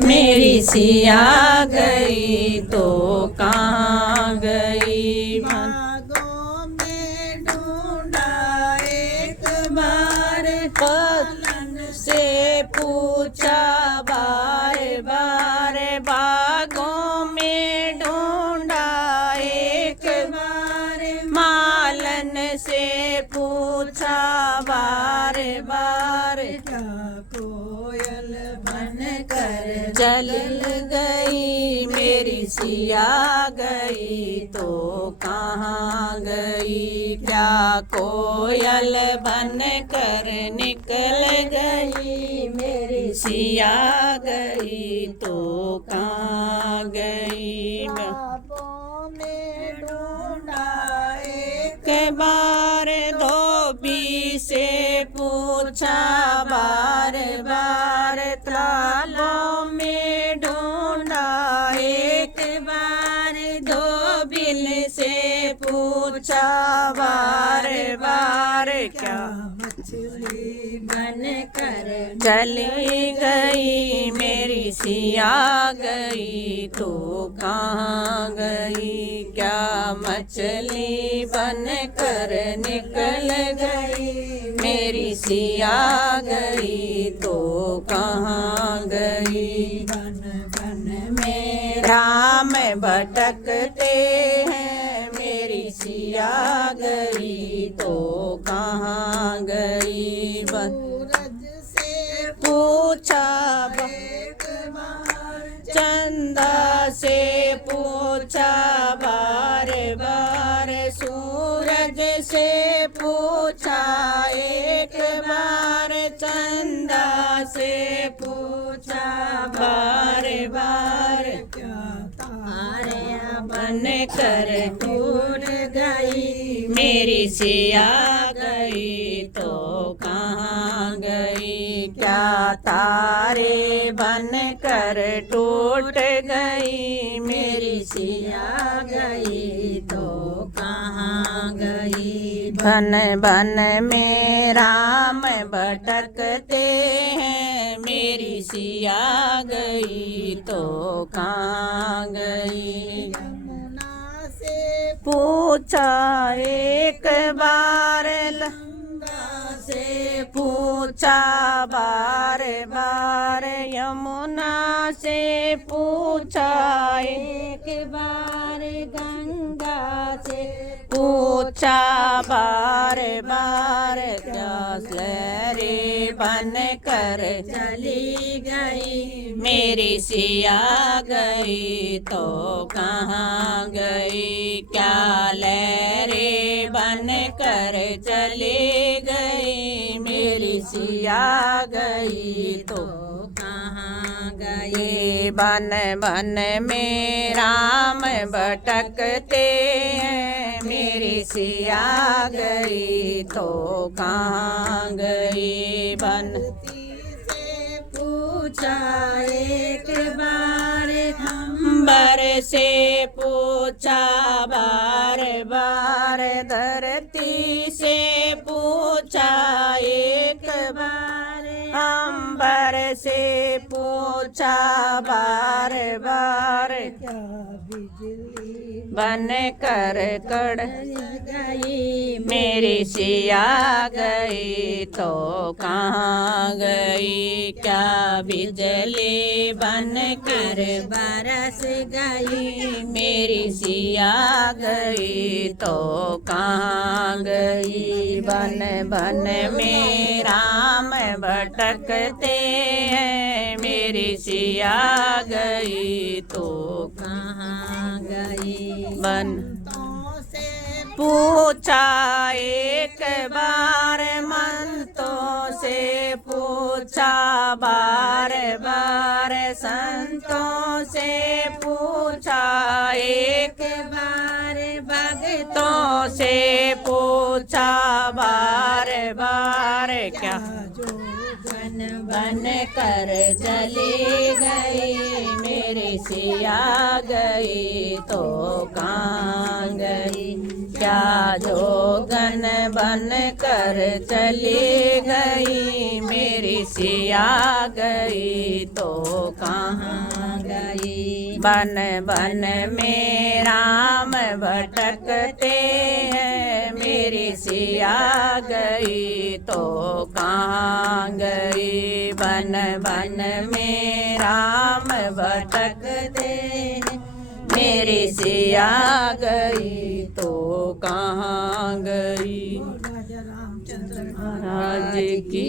मेरी सिया गई तो कहाँ गई। बागों में ढूंढा एक बार, मालन से पूछा बार बार, बागों में ढूंढा एक बार, मालन से पूछा बार बार। क्या कोयल बन कर चल गई मेरी सिया गई तो कहाँ गई। क्या कोयल बन कर निकल गई मेरी सिया गई तो कहाँ गई। ख्वाबों में ढूंढा एक एक बार धोबी से पूछा बार बार, तालों में ढूंढा एक बार, धोबिन से पूछा बार बार। क्या मछली बन कर चली गई मेरी सिया गई तो कहाँ गई। क्या मछली बन कर निकल गई मेरी सिया गई तो कहाँ गई। बन बन में राम भटकते हैं मेरी सिया गई तो कहाँ गई। सूरज से पूछा एक बार, चंदा से पूछा बार बार, सूरज से पूछा एक बार, चंदा से पूछा बार बार। क्या तारे बन कर टूट गई मेरी सिया गई तो कहाँ गई। क्या तारे बन कर टूट गई मेरी सिया गई तो कहाँ गई। बन बन में राम भटकते हैं मेरी सिया गई तो कहाँ गई। यमुना से पूछा एक बार, गंगा से पूछा बार बार, यमुना से पूछा एक बार, गंगा से पूछा बार बार। क्या लहरें बन कर चली गई मेरी सिया गई तो कहाँ गई। क्या लहरें बन कर चली गई मेरी सिया गई तो कहाँ गई। बन बन में राम भटकते हैं मेरी सिया गई तो कहाँ गई। बन से पूछा एक बार, अंबर से पूछा बार बार, धरती से पूछा एक बार, अंबर से पूछा बार बार। क्या बिजली बन कर कड़ गई मेरी सिया गई तो कहाँ गई। क्या बिजली बन कर बरस गई मेरी सिया गई तो कहाँ गई। बन बन में राम भटकते हैं मेरी सिया गई तो कहाँ गई। बन तो से पूछा एक बार, मंतों से पूछा बार बार, संतों से पूछा एक बार, भक्तों से पूछा बार बार। क्या जो बन बन कर चली गई मेरी सिया गई तो कहाँ गई। क्या जोगन बन कर चली गई, मेरी सिया गई तो कहाँ गई। बन बन में राम भटकते हैं, मेरी सिया गई तो कहाँ गई। बन बन में राम भटकते हैं, मेरी सिया गई तो कहाँ गई। राजा रामचंद्र महाराज की